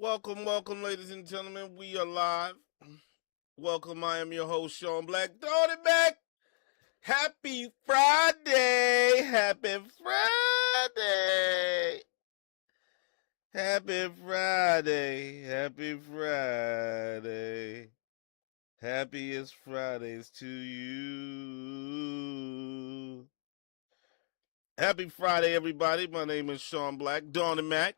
Welcome, ladies and gentlemen. We are live. Welcome, I am your host, Shon Black. Throwing it back. Happy Friday. Happy Friday. Happy Friday. Happy Friday. Happiest Fridays to you. Happy Friday, everybody. My name is Shon Black, Dawn and Mac.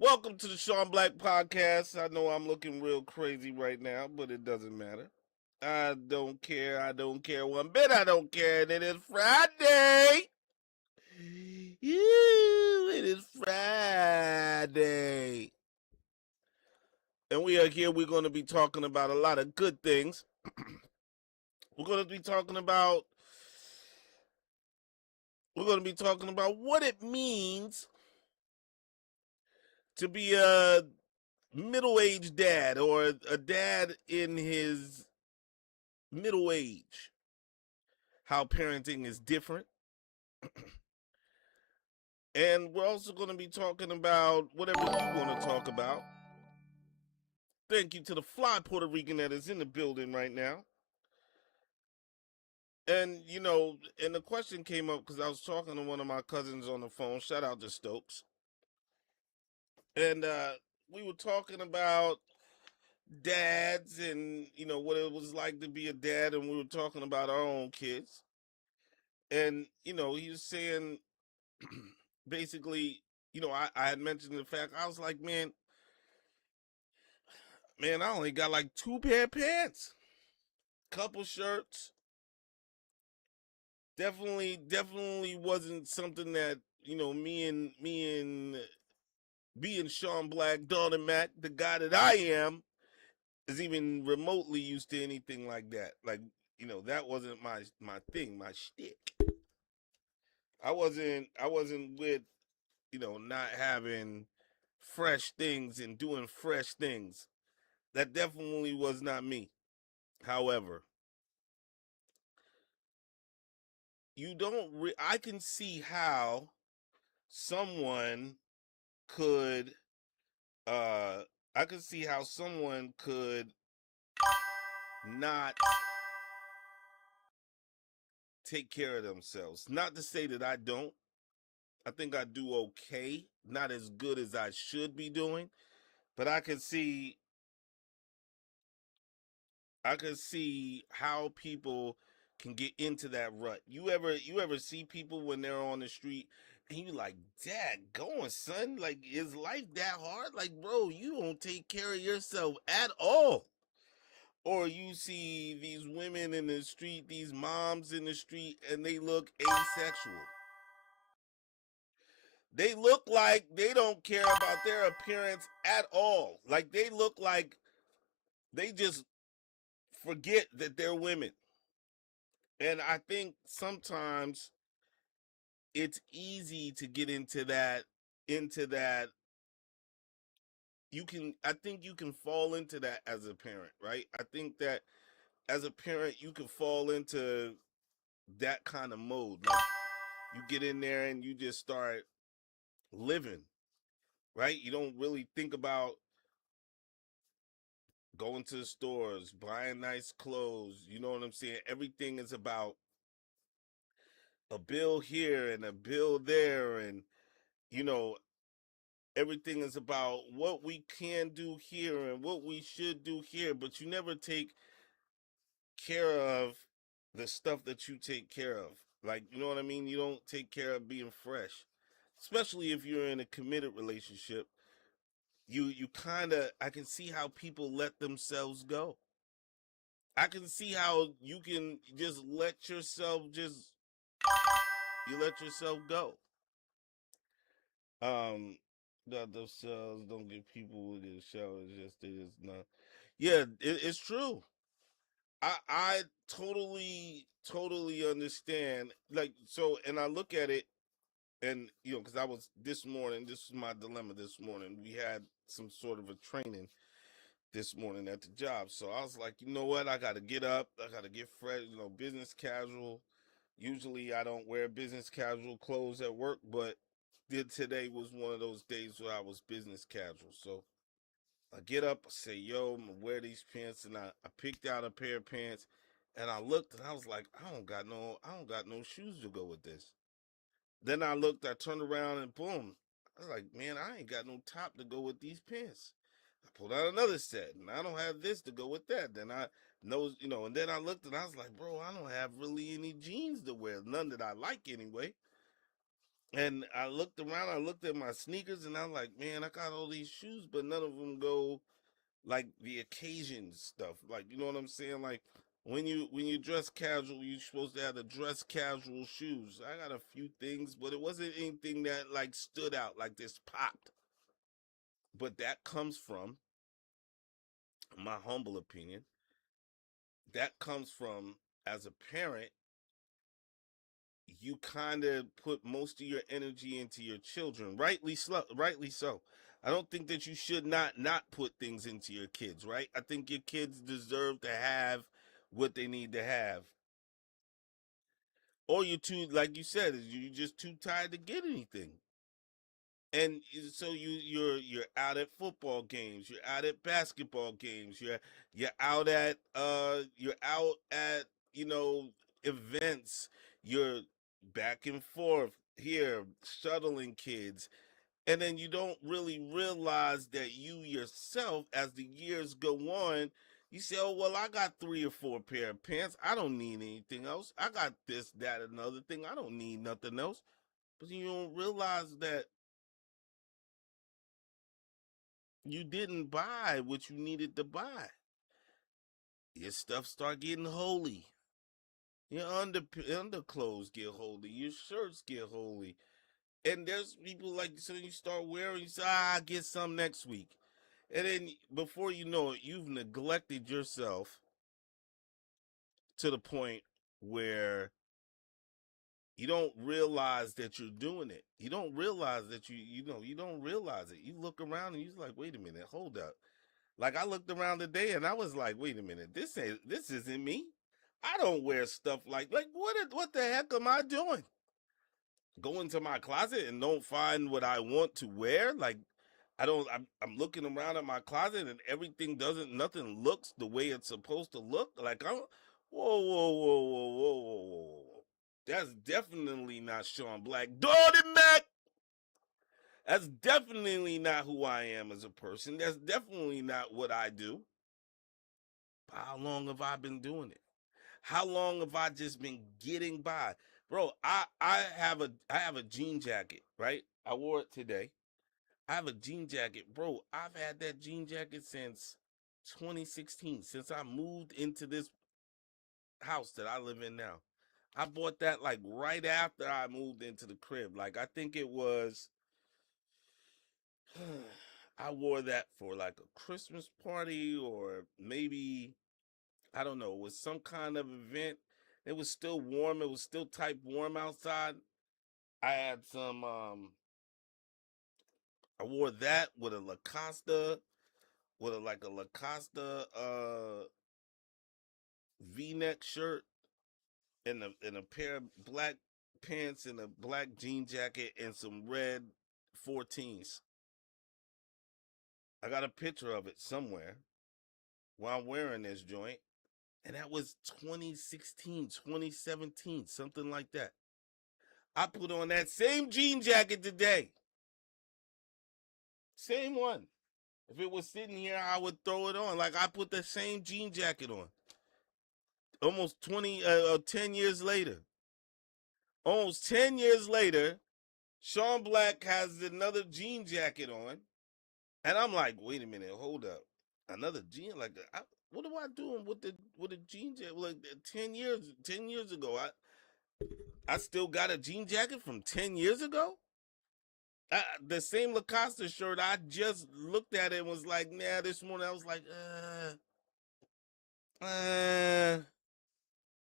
Welcome to the Shon Black Podcast. I know I'm looking real crazy right now, but it doesn't matter. I don't care. I don't care one bit. I don't care. And it is Friday. It is Friday. And we are here. We're going to be talking about a lot of good things. We're going to be talking about what it means to be a middle-aged dad or a dad in his middle age, how parenting is different. And we're also going to be talking about whatever you want to talk about. Thank you to the Fly Puerto Rican that is in the building right now. And, and the question came up because I was talking to one of my cousins on the phone. Shout out to Stokes. And we were talking about dads and, what it was like to be a dad. And we were talking about our own kids. And, he was saying, basically, I had mentioned the fact, I was like, man, I only got like 2 pair of pants, couple shirts. Definitely wasn't something that, me and being Shon Black, Dawn and Mac, the guy that I am, is even remotely used to anything like that. Like, that wasn't my thing, my shtick. I wasn't with, not having fresh things and doing fresh things. That definitely was not me. However, I can see how someone could I could see how someone could not take care of themselves. Not to say that I don't. I think I do okay. Not as good as I should be doing, but I could see how people can get into that rut. You ever see people when they're on the street and you like, Dad, going son, like is life that hard? Like, bro, you don't take care of yourself at all. Or you see these women in the street, these moms in the street, and they look asexual. They look like they don't care about their appearance at all. Like they look like they just forget that they're women. And I think sometimes it's easy to get into that. I think you can fall into that as a parent, right? I think that as a parent you can fall into that kind of mode. Like you get in there and you just start living, right? You don't really think about going to the stores, buying nice clothes, you know what I'm saying? Everything is about a bill here and a bill there, and you know everything is about what we can do here and what we should do here, but you never take care of the stuff that you take care of. Like, you know what I mean? You don't take care of being fresh, especially if you're in a committed relationship. You kind of, I can see how people let themselves go. I can see how you can just let yourself go. Um, that themselves don't get people with the show. It's just they just not. Yeah, it's true. I totally understand. Like so, and I look at it, and because I was this morning. This was my dilemma this morning. We had some sort of a training this morning at the job, so I was like, you know what? I got to get up. I got to get fresh. Business casual. Usually, I don't wear business casual clothes at work, but today was one of those days where I was business casual. So I get up, I say, yo, I'm gonna wear these pants, and I picked out a pair of pants, and I looked, and I was like, I don't got no shoes to go with this. Then I looked, I turned around, and boom, I was like, man, I ain't got no top to go with these pants. I pulled out another set, and I don't have this to go with that. Then I knows, and then I looked, and I was like, bro, I don't have really any jeans to wear, none that I like anyway. And I looked around, I looked at my sneakers, and I'm like, man, I got all these shoes, but none of them go like the occasion stuff. Like, you know what I'm saying? Like when you dress casual, you're supposed to have the dress casual shoes. I got a few things, but it wasn't anything that like stood out, like this popped. But that comes from my humble opinion. That comes from as a parent, you kind of put most of your energy into your children, rightly so. I don't think that you should not put things into your kids, right? I think your kids deserve to have what they need to have. Or you're too, like you said, you're just too tired to get anything. And so you're out at football games, you're out at basketball games, you're out at events, you're back and forth here shuttling kids, and then you don't really realize that you yourself, as the years go on, you say, oh well, I got 3 or 4 pair of pants, I don't need anything else, I got this, that, another thing, I don't need nothing else. But you don't realize that you didn't buy what you needed to buy. Your stuff start getting holy. Your underclothes get holy. Your shirts get holy. And there's people like, so you start wearing, you say, I'll get some next week. And then before you know it, you've neglected yourself to the point where you don't realize that you're doing it. You don't realize that you don't realize it. You look around and you're like, wait a minute, hold up. Like I looked around today and I was like, wait a minute, this isn't me. I don't wear stuff like what the heck am I doing? Go into my closet and don't find what I want to wear? Like I don't I'm looking around at my closet and everything doesn't nothing looks the way it's supposed to look. Like I'm whoa, whoa, whoa, whoa, whoa, whoa, whoa. That's definitely not Shon Black. Dirty Mac! That's definitely not who I am as a person. That's definitely not what I do. How long have I been doing it? How long have I just been getting by? Bro, I have a jean jacket, right? I wore it today. I have a jean jacket. Bro, I've had that jean jacket since 2016, since I moved into this house that I live in now. I bought that like right after I moved into the crib. Like I think it was I wore that for like a Christmas party or maybe I don't know, it was some kind of event. It was still warm. It was still type warm outside. I had I wore that with a Lacosta, with a Lacosta V-neck shirt and a pair of black pants and a black jean jacket and some red 14s. I got a picture of it somewhere while I'm wearing this joint. And that was 2016, 2017, something like that. I put on that same jean jacket today. Same one. If it was sitting here, I would throw it on. Like I put the same jean jacket on. Almost 10 years later. Almost 10 years later, Shon Black has another jean jacket on. And I'm like, wait a minute, hold up. Another jean? Like, what am I doing with the jean jacket? Like 10 years ago, I still got a jean jacket from 10 years ago? The same Lacoste shirt, I just looked at it and was like, nah, this morning I was like,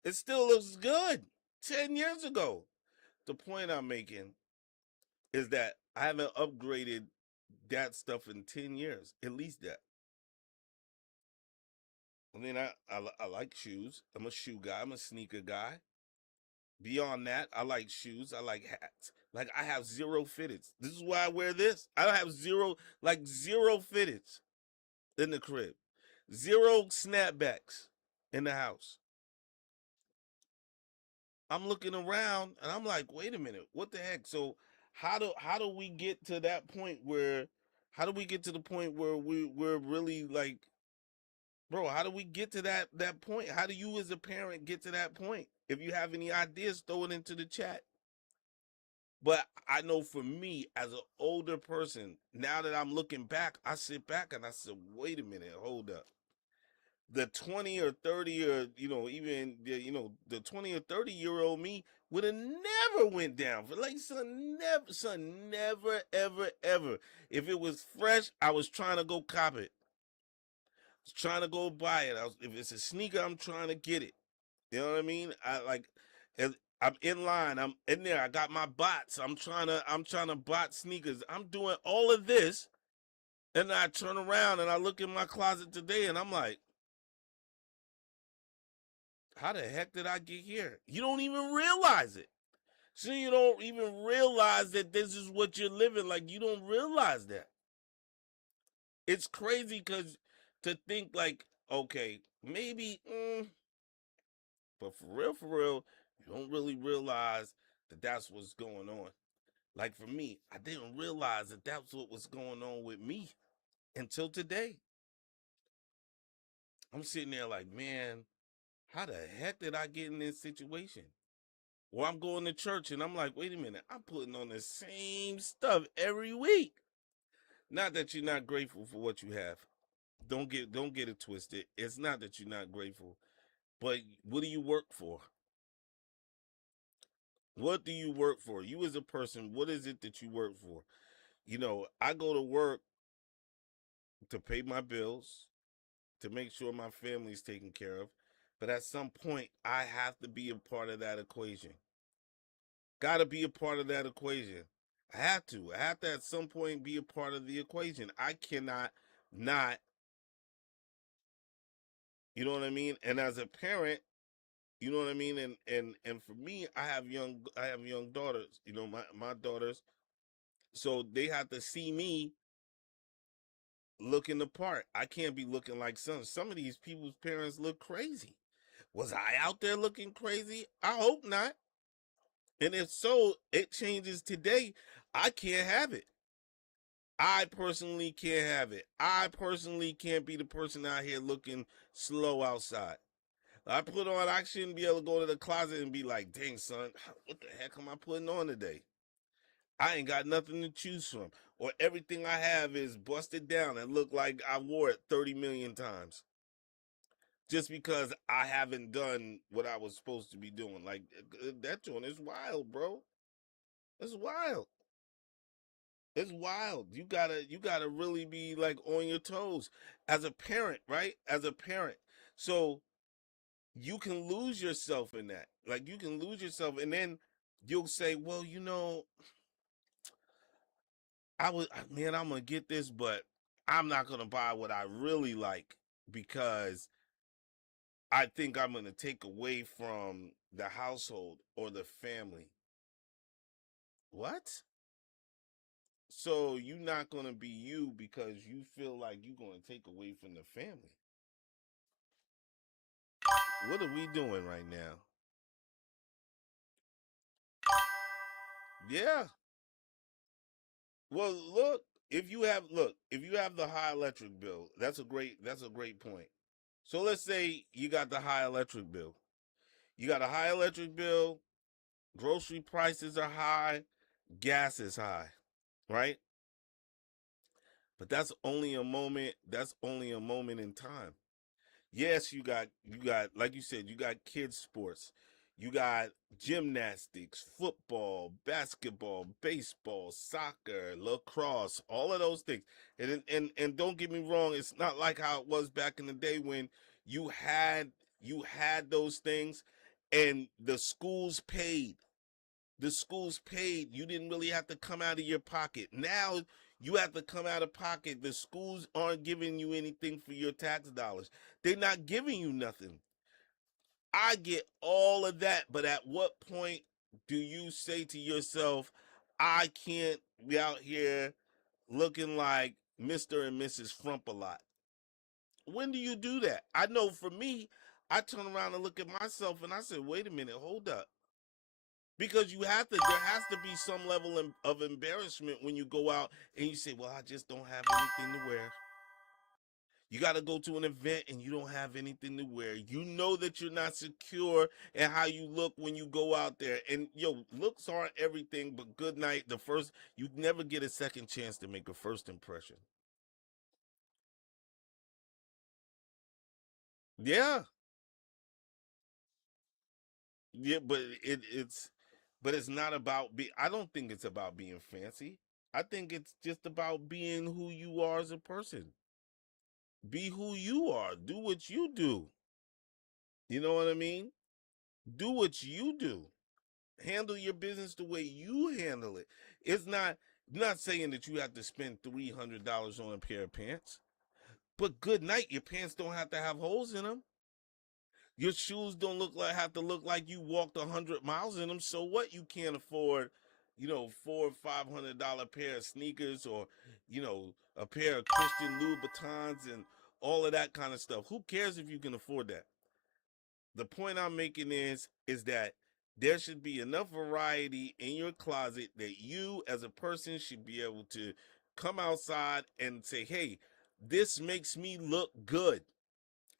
it still looks good. 10 years ago. The point I'm making is that I haven't upgraded that stuff in 10 years, at least that. I mean, I like shoes. I'm a shoe guy. I'm a sneaker guy. Beyond that, I like shoes. I like hats. Like I have zero fitteds. This is why I wear this. I don't have zero fitteds in the crib. Zero snapbacks in the house. I'm looking around and I'm like, wait a minute, what the heck? So how do we get to that point where how do we get to the point where we're really like, bro, how do we get to that point? How do you as a parent get to that point? If you have any ideas, throw it into the chat. But I know for me as an older person, now that I'm looking back, I sit back and I said, wait a minute, hold up. The 20 or 30 or, even, the 20 or 30-year-old me would have never went down for like, son, never, ever, ever. If it was fresh, I was trying to go cop it. I was trying to go buy it. If it's a sneaker, I'm trying to get it. You know what I mean? I'm in line. I'm in there. I got my bots. I'm trying to bot sneakers. I'm doing all of this, and I turn around and I look in my closet today, and I'm like, how the heck did I get here? You don't even realize it. So you don't even realize that this is what you're living like. You don't realize that. It's crazy because to think like, okay, maybe, but for real, you don't really realize that that's what's going on. Like for me, I didn't realize that that's what was going on with me until today. I'm sitting there like, man, how the heck did I get in this situation? Or I'm going to church and I'm like, wait a minute, I'm putting on the same stuff every week. Not that you're not grateful for what you have. Don't get it twisted. It's not that you're not grateful, but what do you work for? What do you work for? You as a person, what is it that you work for? I go to work to pay my bills, to make sure my family's taken care of. But at some point, I have to be a part of that equation. Got to be a part of that equation. I have to. I have to at some point be a part of the equation. I cannot not, you know what I mean? And as a parent, you know what I mean? And for me, I have young daughters, my daughters. So they have to see me looking the part. I can't be looking like some of these people's parents look crazy. Was I out there looking crazy? I hope not. And if so, it changes today. I can't have it. I personally can't have it. I personally can't be the person out here looking slow outside. I shouldn't be able to go to the closet and be like, dang, son, what the heck am I putting on today? I ain't got nothing to choose from. Or everything I have is busted down and look like I wore it 30 million times. Just because I haven't done what I was supposed to be doing. Like, that joint is wild, bro. It's wild. It's wild. You gotta really be like on your toes as a parent, right? As a parent. So you can lose yourself in that. Like you can lose yourself and then you'll say, well, man, I'm gonna get this, but I'm not gonna buy what I really like because I think I'm gonna take away from the household or the family. What? So you're not gonna be you because you feel like you're gonna take away from the family. What are we doing right now? Yeah. Well, if you have the high electric bill, that's a great point. So let's say you got the high electric bill. You got a high electric bill, grocery prices are high, gas is high, right? But that's only a moment in time. Yes, you got like you said, you got kids sports. You got gymnastics, football, basketball, baseball, soccer, lacrosse, all of those things. And don't get me wrong, it's not like how it was back in the day when you had you had those things and the schools paid. The schools paid. You didn't really have to come out of your pocket. Now you have to come out of pocket. The schools aren't giving you anything for your tax dollars. They're not giving you nothing. I get all of that, but at what point do you say to yourself, I can't be out here looking like Mr. and Mrs. Frump a lot. When do you do that? I know for me, I turn around and look at myself and I say, wait a minute, hold up. Because there has to be some level of embarrassment when you go out and you say, well, I just don't have anything to wear. You got to go to an event and you don't have anything to wear. You know that you're not secure in how you look when you go out there. And looks aren't everything, but good night. You never get a second chance to make a first impression. Yeah. Yeah, but it's not about I don't think it's about being fancy. I think it's just about being who you are as a person. Be who you are. Do what you do. You know what I mean? Do what you do. Handle your business the way you handle it. It's not saying that you have to spend $300 on a pair of pants, but good night. Your pants don't have to have holes in them. Your shoes don't have to look like you walked 100 miles in them. So what? You can't afford, $400 or $500 pair of sneakers, or a pair of Christian Louboutins and all of that kind of stuff. Who cares if you can afford that? The point I'm making is that there should be enough variety in your closet that you as a person should be able to come outside and say, hey, this makes me look good.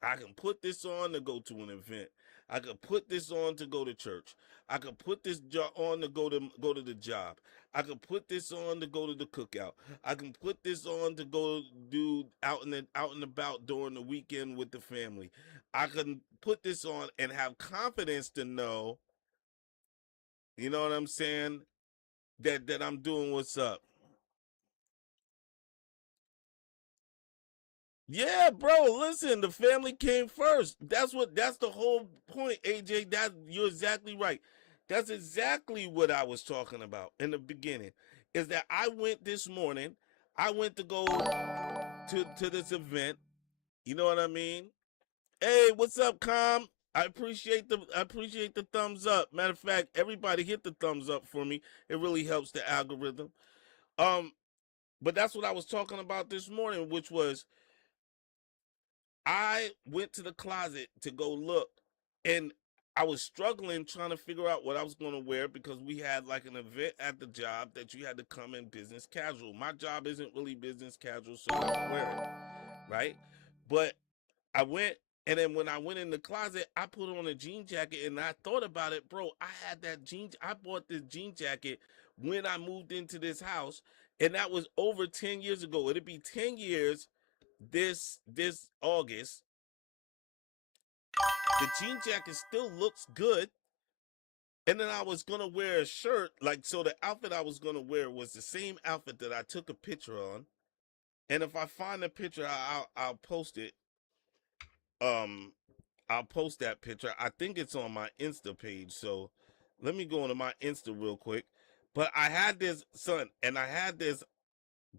I can put this on to go to an event. I can put this on to go to church. I can put this on to go to the job. I can put this on to go to the cookout. I can put this on to go do out and about during the weekend with the family. I can put this on and have confidence to know, you know what I'm saying, that I'm doing what's up. Yeah, bro, listen, the family came first. That's the whole point, AJ. That you're exactly right. That's exactly what I was talking about in the beginning. Is that I went this morning, I went to go to this event. You know what I mean? Hey, what's up, Com? I appreciate the thumbs up. Matter of fact, everybody hit the thumbs up for me. It really helps the algorithm. Um, but that's what I was talking about this morning, which was I went to the closet to go look, and I was struggling trying to figure out what I was going to wear because we had like an event at the job that you had to come in business casual. My job isn't really business casual, so I don't wear it, right? But I went, and then when I went in the closet, I put on a jean jacket, and I thought about it, bro. I bought this jean jacket when I moved into this house, and that was over 10 years ago. It'd be 10 years this August. The jean jacket still looks good. And then I was gonna wear a shirt, so the outfit I was gonna wear was the same outfit that I took a picture on. And if I find the picture, I'll post it. Um, I'll post that picture. I think it's on my Insta page. So let me go into my Insta real quick. But I had this and I had this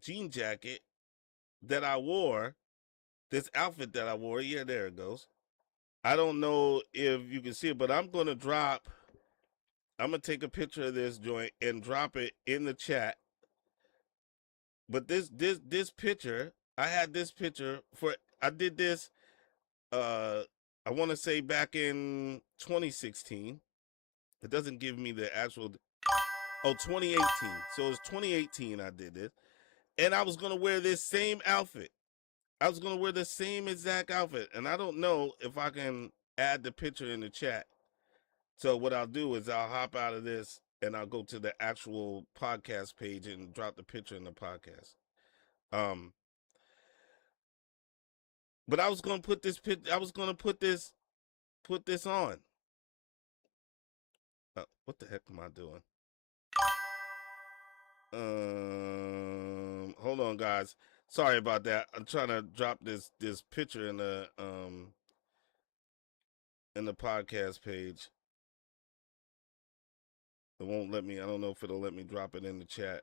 jean jacket that I wore. This outfit that I wore. Yeah, there it goes. I don't know if you can see it, but I'm gonna take a picture of this joint and drop it in the chat. But this picture, I had this picture I did this I want to say back in 2016. It doesn't give me the actual 2018. So it's 2018 I did this. And I was going to wear this same outfit. I was going to wear the same exact outfit, and I don't know if I can add the picture in the chat. So what I'll do is I'll hop out of this and I'll go to the actual podcast page and drop the picture in the podcast. But I was gonna put this put this on. What the heck am I doing? Hold on, guys. Sorry about that. I'm trying to drop this picture in the podcast page. It won't let me. I don't know if it'll let me drop it in the chat.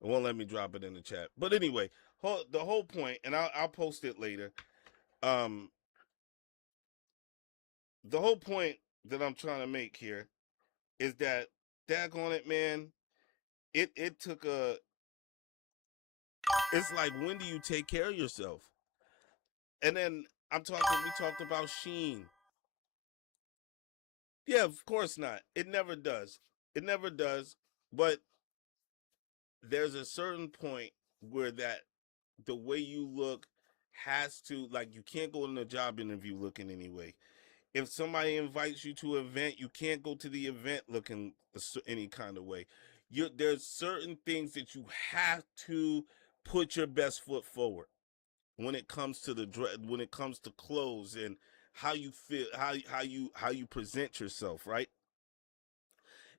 It won't let me drop it in the chat. But anyway, the whole point, and I'll post it later. Um, the whole point that I'm trying to make here is that daggone it, man. It took a. It's like, when do you take care of yourself? And then I'm talking. We talked about Sheen. Yeah, of course not. It never does. It never does. But there's a certain point where that the way you look has to, like, you can't go in a job interview looking anyway. If somebody invites you to an event, you can't go to the event looking any kind of way. There's certain things that you have to put your best foot forward when it comes to when it comes to clothes and how you feel, how you present yourself, right?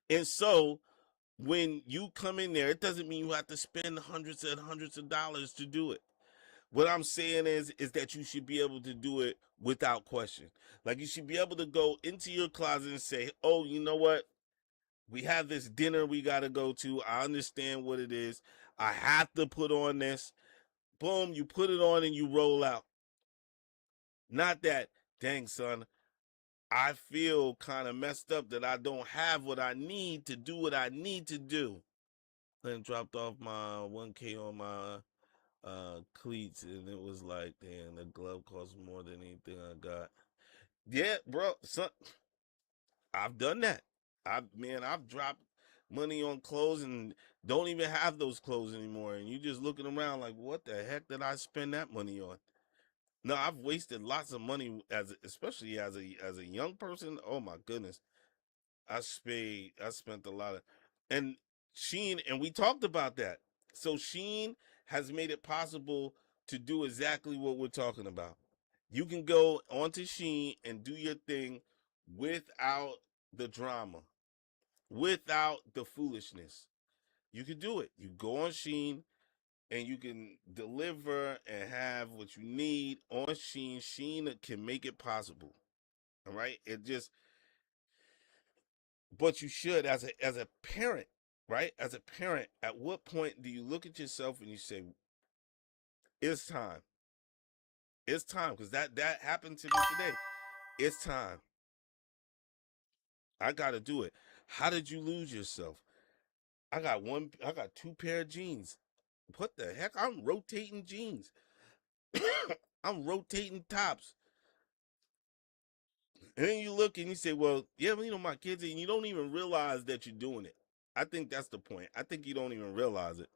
And so when you come in there, it doesn't mean you have to spend hundreds and hundreds of dollars to do it. What I'm saying is that you should be able to do it without question. Like, you should be able to go into your closet and say, "Oh, you know what? We have this dinner we got to go to. I understand what it is. I have to put on this." Boom, you put it on and you roll out. Not that, "Dang, son, I feel kind of messed up that I don't have what I need to do what I need to do." Then dropped off my 1K on my cleats, and it was like, damn, the glove cost more than anything I got. Yeah, bro, son, I've done that. I've dropped money on clothes and don't even have those clothes anymore, and you just looking around like, what the heck did I spend that money on? No, I've wasted lots of money, especially as a young person. Oh my goodness, I spent a lot of, and Sheen, and we talked about that. So Sheen has made it possible to do exactly what we're talking about. You can go onto Sheen and do your thing without the drama, without the foolishness. You can do it. You go on Sheen and you can deliver and have what you need on Sheen. Sheen can make it possible. All right. It just, but you should, as a parent, right? As a parent, at what point do you look at yourself and you say, "It's time. It's time," because that happened to me today. It's time. I got to do it. How did you lose yourself? I got two pair of jeans. What the heck? I'm rotating jeans. I'm rotating tops. And then you look and you say, "Well, yeah, my kids," and you don't even realize that you're doing it. I think that's the point. I think you don't even realize it.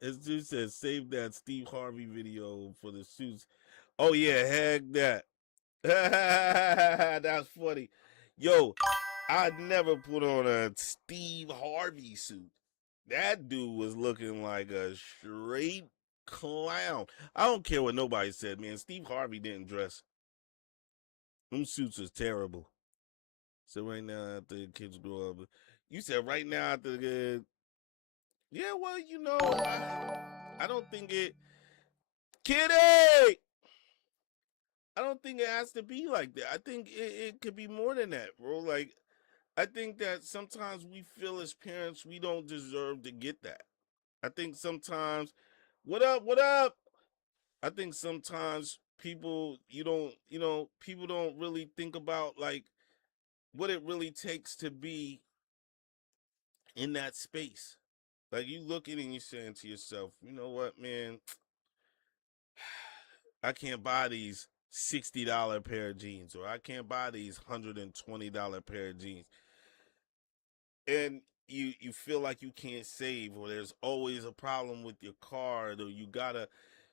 As dude says, save that Steve Harvey video for the suits. Oh yeah, heck that. That's funny. Yo, I never put on a Steve Harvey suit. That dude was looking like a straight clown. I don't care what nobody said, man. Steve Harvey didn't dress. Them suits was terrible. So right now, after the kids grow up, you said right now after the, yeah, well, I don't think it, kitty. I don't think it has to be like that. I think it could be more than that, bro. Like, I think that sometimes we feel as parents we don't deserve to get that. I think sometimes, what up, what up? I think sometimes people, people don't really think about, like, what it really takes to be in that space. Like, you looking and you saying to yourself, "You know what, man? I can't buy these $60 pair of jeans, or I can't buy these $120 pair of jeans." And you feel like you can't save, or there's always a problem with your card, or you gotta,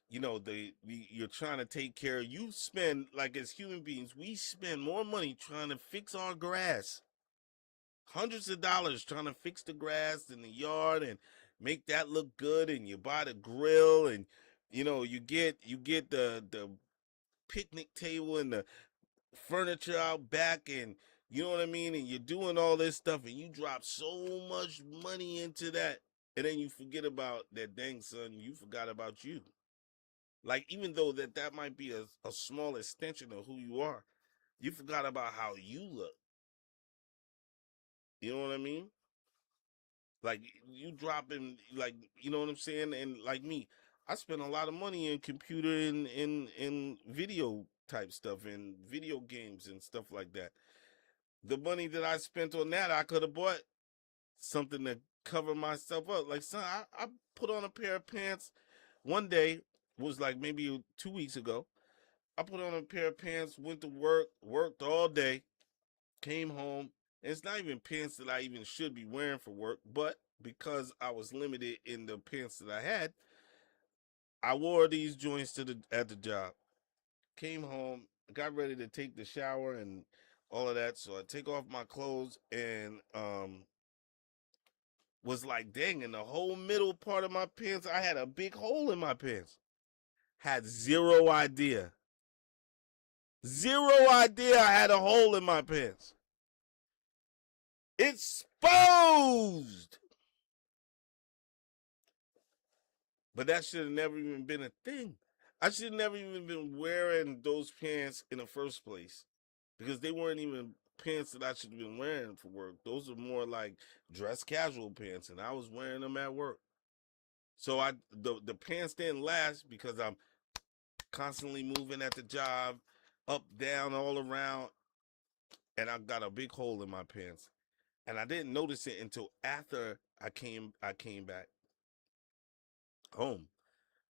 you're trying to take care. You spend, like, as human beings, we spend more money trying to fix our grass, hundreds of dollars trying to fix the grass in the yard and make that look good, and you buy the grill, and you get the picnic table and the furniture out back, and you know what I mean, and you're doing all this stuff, and you drop so much money into that, and then you forget about that. Dang, son, you forgot about you. Like, even though that might be a small extension of who you are, you forgot about how you look. You know what I mean? Like, you dropping, like, you know what I'm saying? And like me, I spend a lot of money in computer and video type stuff and video games and stuff like that. the money that I spent on that, I could have bought something to cover myself up. Like, son, I put on a pair of pants one day, was like maybe 2 weeks ago. I put on a pair of pants, went to work, worked all day, came home. And it's not even pants that I even should be wearing for work, but because I was limited in the pants that I had, I wore these joints at the job. Came home, got ready to take the shower and all of that. So I take off my clothes and was like, dang, in the whole middle part of my pants, I had a big hole in my pants. Had zero idea. Zero idea I had a hole in my pants. Exposed. But that should have never even been a thing. I should have never even been wearing those pants in the first place. Because they weren't even pants that I should have been wearing for work. Those are more like dress casual pants, and I was wearing them at work. So the pants didn't last because I'm constantly moving at the job, up, down, all around, and I got a big hole in my pants. And I didn't notice it until after I came back home.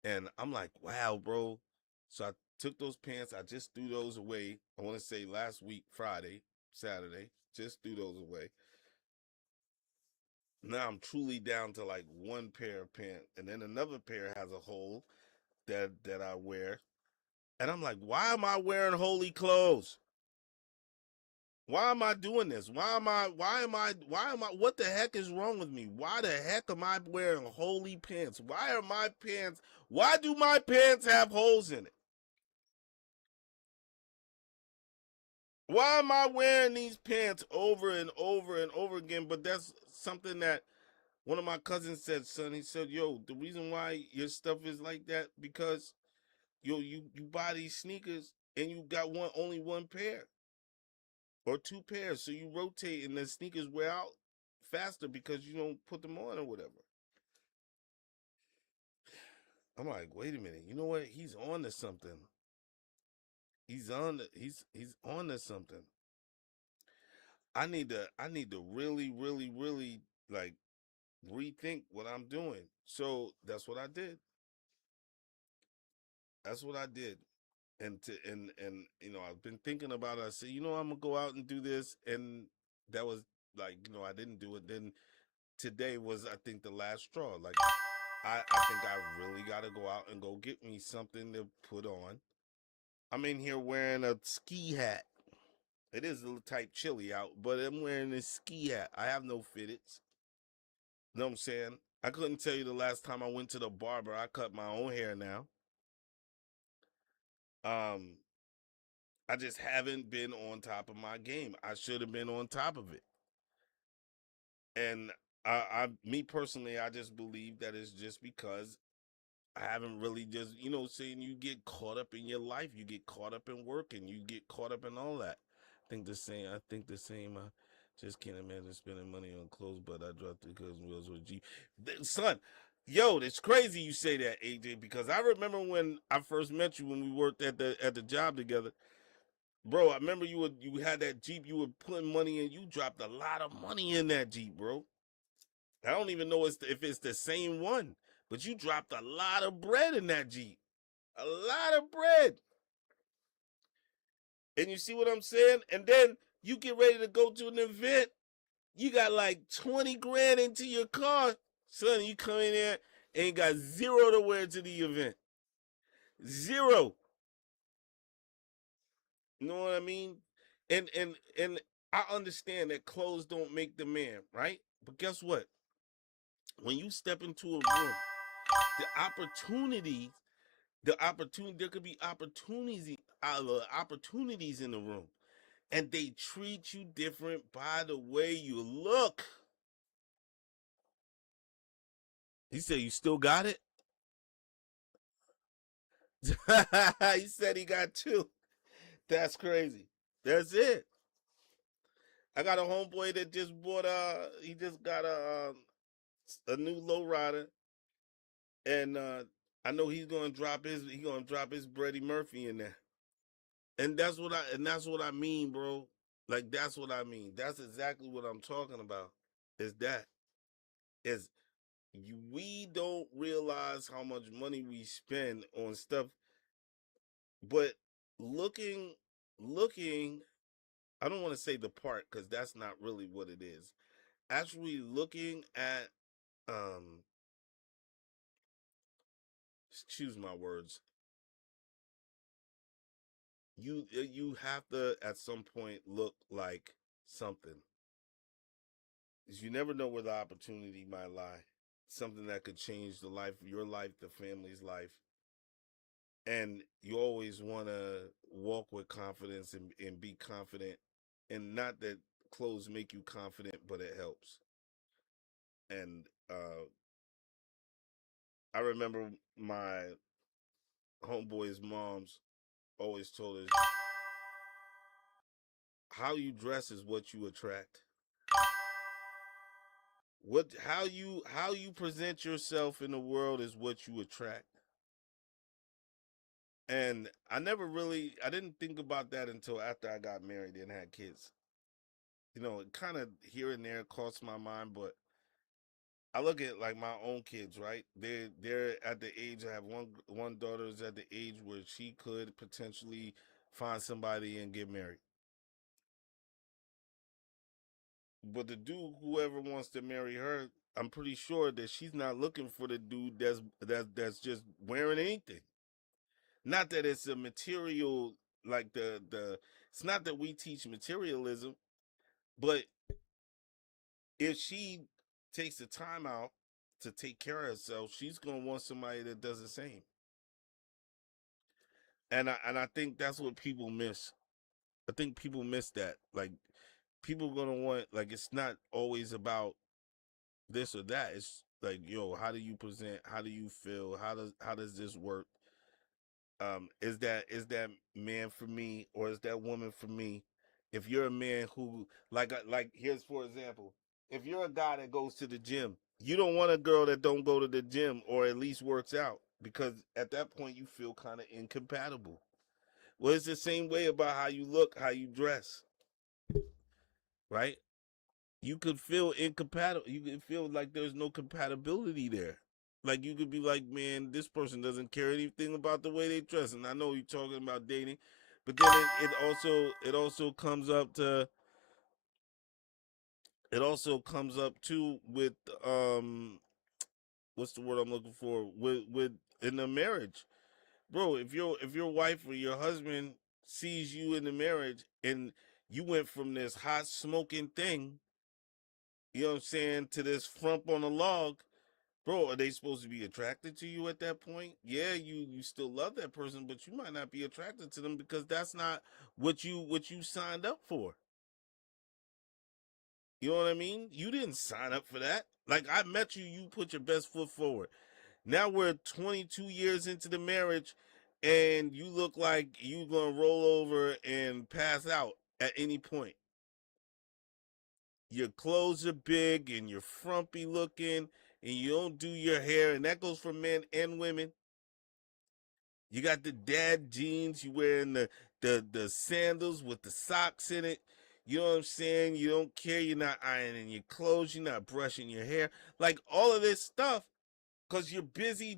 And I'm like, wow, bro. So I took those pants, I just threw those away. I want to say last week, Friday, Saturday, just threw those away. Now I'm truly down to like one pair of pants. And then another pair has a hole that I wear. And I'm like, why am I wearing holy clothes? Why am I doing this? What the heck is wrong with me? Why the heck am I wearing holy pants? Why do my pants have holes in it? Why am I wearing these pants over and over and over again? But that's something that one of my cousins said, son. He said, yo, the reason why your stuff is like that, because you buy these sneakers and you got only one pair or two pairs. So you rotate and the sneakers wear out faster because you don't put them on or whatever. I'm like, wait a minute. You know what? He's on to something. He's on to something. I need to really, really, really like rethink what I'm doing. So that's what I did. That's what I did. And I've been thinking about it. I said, I'm gonna go out and do this, and that was like, I didn't do it. Then today was, I think, the last straw. Like, I think I really got to go out and go get me something to put on. I'm in here wearing a ski hat. It is a little type chilly out, but I'm wearing this ski hat. I have no fitteds. You know what I'm saying? I couldn't tell you the last time I went to the barber. I cut my own hair now. Um, I just haven't been on top of my game. I should have been on top of it. And me personally, I just believe that it's just because I haven't really just, saying you get caught up in your life, you get caught up in work, and you get caught up in all that. I think the same. Just can't imagine spending money on clothes, but I dropped it because wheels with G. Son, yo, it's crazy you say that, AJ, because I remember when I first met you when we worked at the job together. Bro, I remember you had that Jeep, you were putting money in, you dropped a lot of money in that Jeep, bro. I don't even know if it's the same one, but you dropped a lot of bread in that Jeep. A lot of bread. And you see what I'm saying? And then you get ready to go to an event. You got like 20 grand into your car. Son, you come in there and got zero to wear to the event. Zero. You know what I mean? And I understand that clothes don't make the man, right? But guess what? When you step into a room, the opportunities, there could be opportunities in the room, and they treat you different by the way you look. He said, "You still got it." He said he got two. That's crazy. That's it. I got a homeboy that just bought he just got a new lowrider, and I know he's gonna drop his Freddie Murphy in there, and that's what I mean, bro. Like that's what I mean. That's exactly what I'm talking about. Is that is we don't realize how much money we spend on stuff, but looking looking I don't want to say the part because that's not really what it is. Actually looking at excuse my words, you have to at some point look like something. 'Cause you never know where the opportunity might lie. Something that could change the life, your life, the family's life. And you always want to walk with confidence and be confident. And not that clothes make you confident, but it helps. And I remember my homeboy's moms always told us, how you dress is what you attract. What how you present yourself in the world is what you attract. And I didn't think about that until after I got married and had kids. It kind of here and there crossed my mind, but I look at like my own kids, right? They're at the age. I have one daughter's at the age where she could potentially find somebody and get married. But the dude, whoever wants to marry her, I'm pretty sure that she's not looking for the dude that's just wearing anything. Not that it's a material like the. It's not that we teach materialism, but if she takes the time out to take care of herself, she's gonna want somebody that does the same. And I think that's what people miss. I think people miss that. Like people gonna want, like, it's not always about this or that. It's like, yo, how do you present? How do you feel? How does this work? Is that man for me or is that woman for me? If you're a man who like here's for example, if you're a guy that goes to the gym, you don't want a girl that don't go to the gym or at least works out because at that point you feel kind of incompatible. Well, it's the same way about how you look, how you dress, right? You could feel incompatible. You could feel like there's no compatibility there. Like you could be like, man, this person doesn't care anything about the way they dress. And I know you're talking about dating, but then it also comes up to it also comes up too with what's the word I'm looking for, with in a marriage, bro. If your wife or your husband sees you in the marriage and you went from this hot smoking thing, you know what I'm saying, to this frump on a log. Bro, are they supposed to be attracted to you at that point? Yeah, you still love that person, but you might not be attracted to them because that's not what you signed up for. You know what I mean? You didn't sign up for that. Like I met you, you put your best foot forward. Now we're 22 years into the marriage and you look like you going to roll over and pass out at any point. Your clothes are big and you're frumpy looking and you don't do your hair, and that goes for men and women. You got the dad jeans. You wearing the sandals with the socks in it. You know what I'm saying? You don't care. You're not ironing your clothes. You're not brushing your hair. Like all of this stuff, because you're busy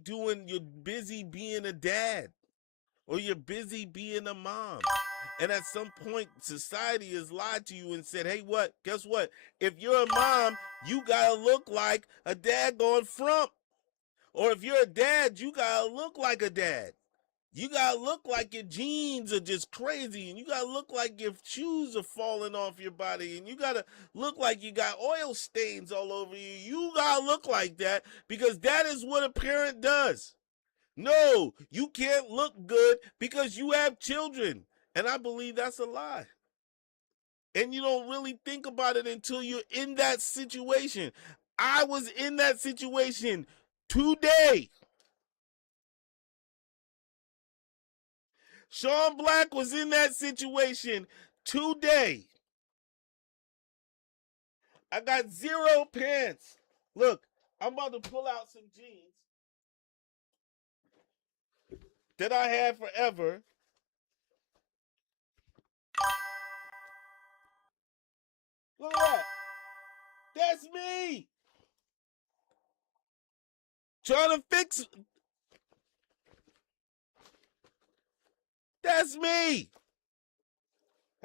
being a dad, or you're busy being a mom. And at some point, society has lied to you and said, hey, what? Guess what? If you're a mom, you gotta look like a daggone frump. Or if you're a dad, you gotta look like a dad. You gotta look like your jeans are just crazy, and you gotta look like your shoes are falling off your body, and you gotta look like you got oil stains all over you. You gotta look like that because that is what a parent does. No, you can't look good because you have children. And I believe that's a lie. And you don't really think about it until you're in that situation. I was in that situation today. Shon Black was in that situation today. I got zero pants. Look, I'm about to pull out some jeans that I had forever. Look at that. That's me. Trying to fix. That's me.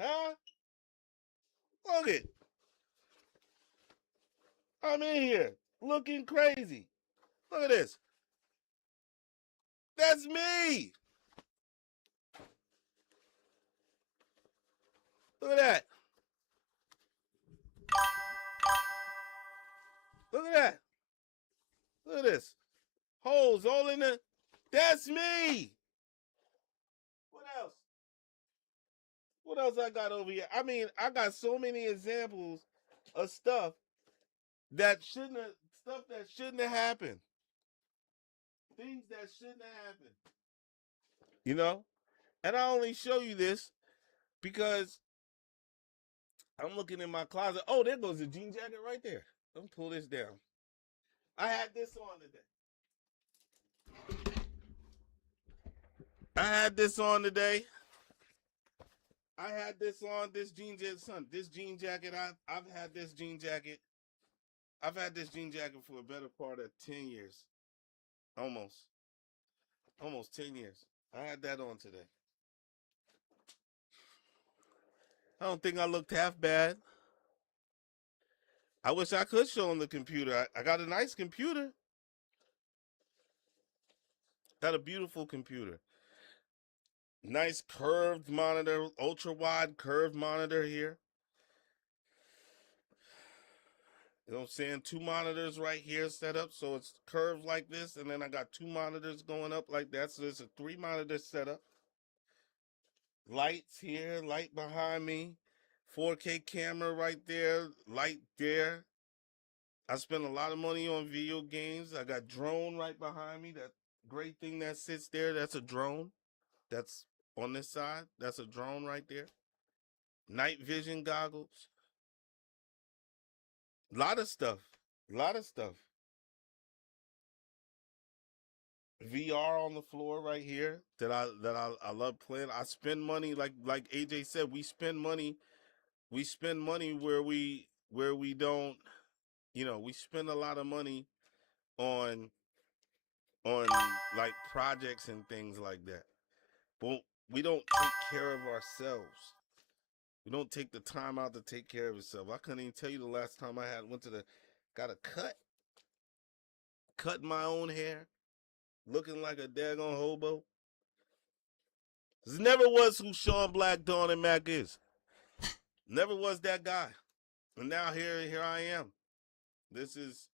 Huh? Look it. I'm in here looking crazy. Look at this. That's me. Look at that. Look at that. Look at this. Holes all in the. That's me. What else? What else I got over here? I mean, I got so many examples of stuff that shouldn't have happened. Things that shouldn't have happened. You know? And I only show you this because I'm looking in my closet. Oh, there goes the jean jacket right there. Let me pull this down. I had this on today. I had this on today. I had this on, this jean jacket, son. This jean jacket, I've had this jean jacket. I've had this jean jacket for a better part of 10 years. Almost. Almost 10 years. I had that on today. I don't think I looked half bad. I wish I could show them the computer. I got a nice computer. Got a beautiful computer. Nice curved monitor, ultra wide curved monitor here. You know what I'm saying? 2 monitors right here set up so it's curved like this. And then I got 2 monitors going up like that. So there's a 3 monitor setup. Lights here, light behind me. 4K camera right there, light there. I spent a lot of money on video games. I got drone right behind me. That great thing that sits there, that's a drone. That's on this side. That's a drone right there. Night vision goggles. A lot of stuff. A lot of stuff. VR on the floor right here that I love playing. I spend money like AJ said, we spend money where we don't, we spend a lot of money on on like projects and things like that. But we don't take care of ourselves. We don't take the time out to take care of yourself. I couldn't even tell you the last time I got a cut my own hair, looking like a daggone hobo. This never was who Shon Black, Dawn, and Mac is. Never was that guy. And now here I am. This is,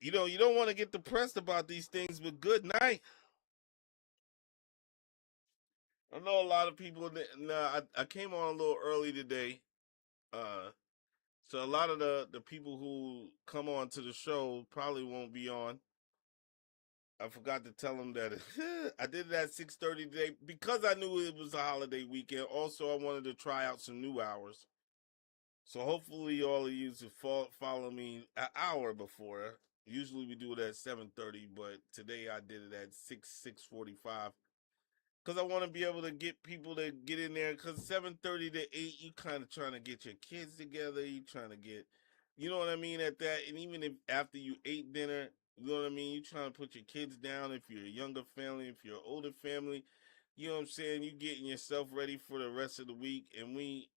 you don't want to get depressed about these things, but good night. I know a lot of people. I came on a little early today. So a lot of the people who come on to the show probably won't be on. I forgot to tell them that I did it at 6:30 today because I knew it was a holiday weekend. Also, I wanted to try out some new hours. So hopefully all of you to follow me an hour before. Usually we do it at 7:30, but today I did it at 6:45. Because I want to be able to get people to get in there. Because 7:30 to 8, you kind of trying to get your kids together. You trying to get, you know what I mean, at that. And even if after you ate dinner, you know what I mean, you trying to put your kids down. If you're a younger family, if you're an older family, you know what I'm saying, you getting yourself ready for the rest of the week. And we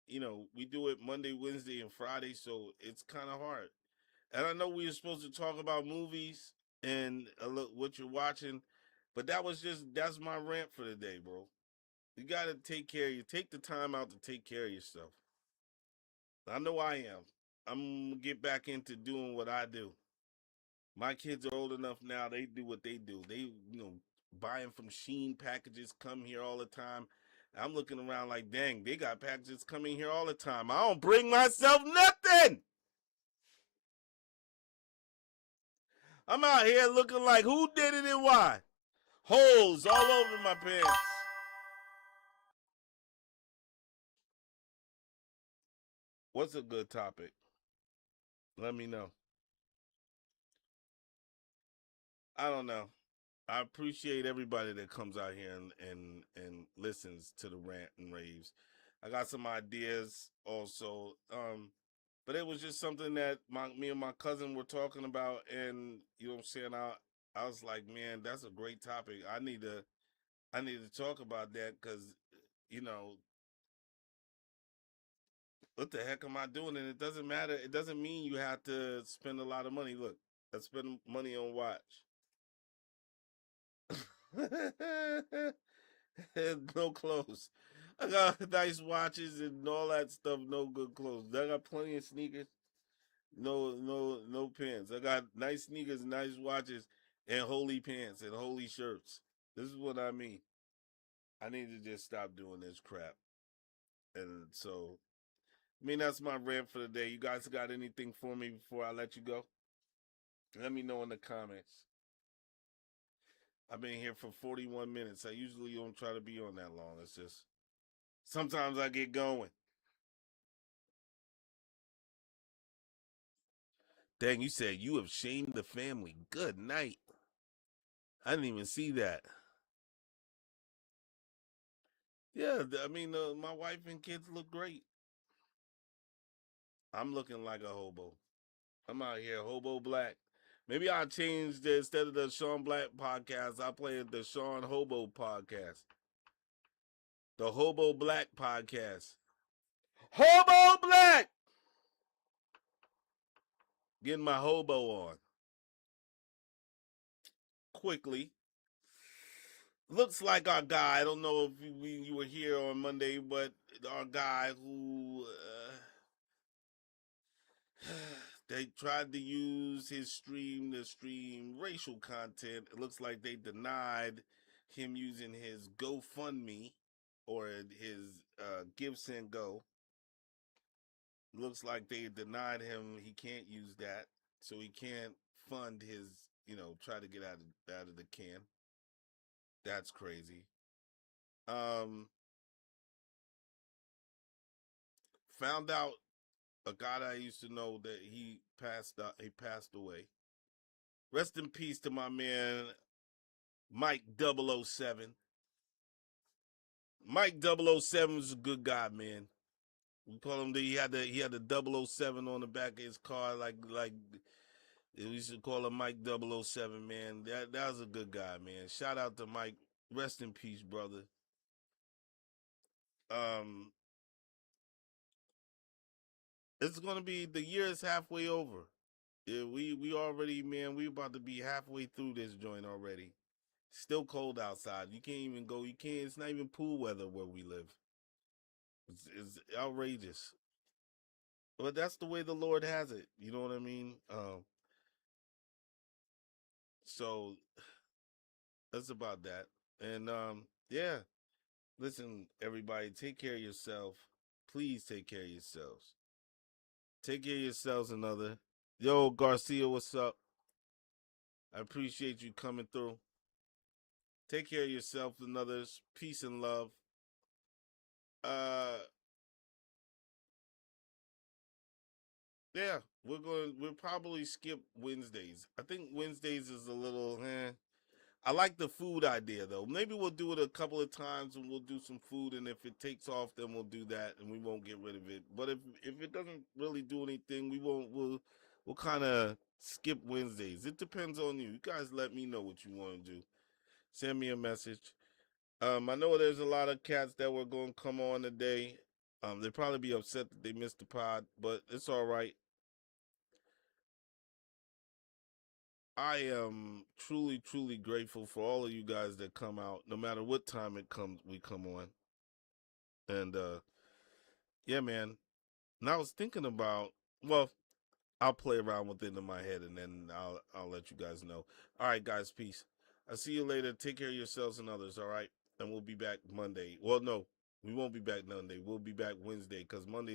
do it Monday, Wednesday, and Friday. So it's kind of hard. And I know we were supposed to talk about movies and look what you're watching, but that's my rant for the day, bro. You gotta take care of you. Take the time out to take care of yourself. I know I am. I'm gonna get back into doing what I do. My kids are old enough now, they do what they do. They, buying from Sheen packages, come here all the time. I'm looking around like, dang, they got packages coming here all the time. I don't bring myself nothing. I'm out here looking like who did it and why. Holes all over my pants. What's a good topic? Let me know. I don't know. I appreciate everybody that comes out here and listens to the rant and raves. I got some ideas also. But it was just something that me and my cousin were talking about, and you know what I'm saying. I was like, man, that's a great topic. I need to talk about that because you know what the heck am I doing? And it doesn't matter. It doesn't mean you have to spend a lot of money. Look, I spend money on watch. No clothes. I got nice watches and all that stuff. No good clothes. I got plenty of sneakers. No pants. I got nice sneakers, nice watches, and holy pants and holy shirts. This is what I mean. I need to just stop doing this crap. And so, I mean, that's my rant for the day. You guys got anything for me before I let you go? Let me know in the comments. I've been here for 41 minutes. I usually don't try to be on that long. It's just sometimes I get going. Dang, you said you have shamed the family. Good night. I didn't even see that. Yeah, I mean, my wife and kids look great. I'm looking like a hobo. I'm out here, hobo black. Maybe I'll change instead of the Shon Black podcast, I'll play the Shon Hobo podcast. The Hobo Black podcast. Hobo Black! Getting my hobo on. Quickly. Looks like our guy, I don't know if you were here on Monday, but our guy who they tried to use his stream to stream racial content. It looks like they denied him using his GoFundMe or his Give Send Go. Looks like they denied him. He can't use that, so he can't fund his. Try to get out of the can. That's crazy. Um, Found out a guy that I used to know that he passed. He passed away. Rest in peace to my man Mike 007. Mike 007 was a good guy, man. We call him he had the 007 on the back of his car, like we used to call him Mike 007, man. That was a good guy, man. Shout out to Mike. Rest in peace, brother. Um, it's gonna be the year is halfway over. Yeah, we already, man. We about to be halfway through this joint already. Still cold outside. You can't even go. You can't. It's not even pool weather where we live. It's outrageous. But that's the way the Lord has it. You know what I mean? So that's about that. And yeah. Listen, everybody, take care of yourself. Please take care of yourselves. Take care of yourselves, another. Yo, Garcia, what's up? I appreciate you coming through. Take care of yourself and others. Peace and love. Uh yeah, we'll probably skip Wednesdays. I think Wednesdays is a little I like the food idea though. Maybe we'll do it a couple of times and we'll do some food, and if it takes off then we'll do that and we won't get rid of it. But if it doesn't really do anything, we'll kind of skip Wednesdays. It depends on you. You guys let me know what you want to do. Send me a message. I know there's a lot of cats that were going to come on today. They'll probably be upset that they missed the pod, but it's all right. I am truly, truly grateful for all of you guys that come out, no matter what time we come on. And yeah, man. And I was thinking about, well, I'll play around with it in my head, and then I'll let you guys know. All right, guys, peace. I'll see you later. Take care of yourselves and others. All right, and we'll be back Monday. Well, no, we won't be back Monday. We'll be back Wednesday because Monday's